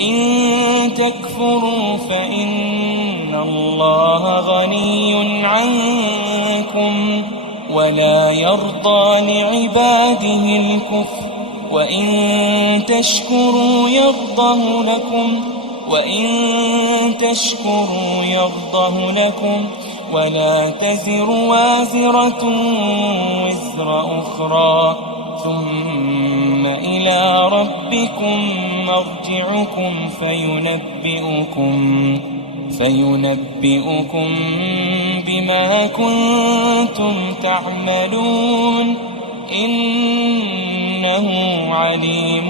إن تكفروا فإن الله غني عنكم ولا يرضى لعباده الكفر وإن تشكروا يرضه لكم ولا تزر وازرة وزر أخرى ثم إلى ربكم مرجعكم فينبئكم بما كنتم تعملون إنه عليم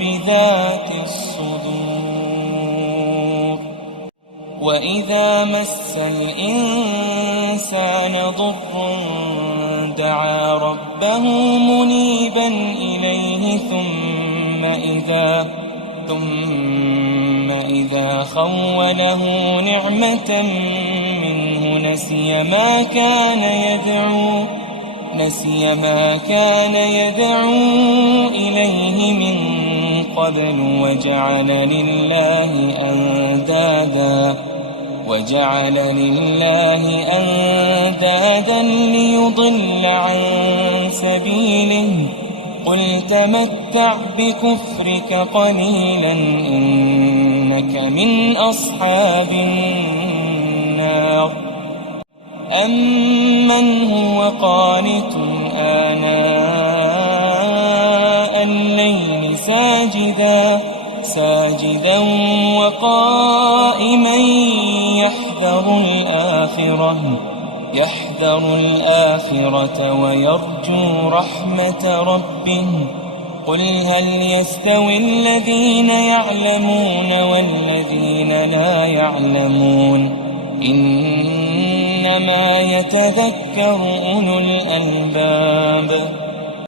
بذات الصدور. وإذا مس الإنسان ضر دعا ربه منيبا إليه ثم إذا خوله نعمة منه نسي ما كان يدعو إليه من قبل وجعل لله أندادا ليضل عن سبيله قل تمتع بكفرك قليلا إنك من أصحاب النار. أمن هو قانت آناء الليل ساجدا وقائما يحذر الآخرة ويرجو رحمة ربه قل هل يستوي الذين يعلمون والذين لا يعلمون إنما يتذكر أولو الألباب.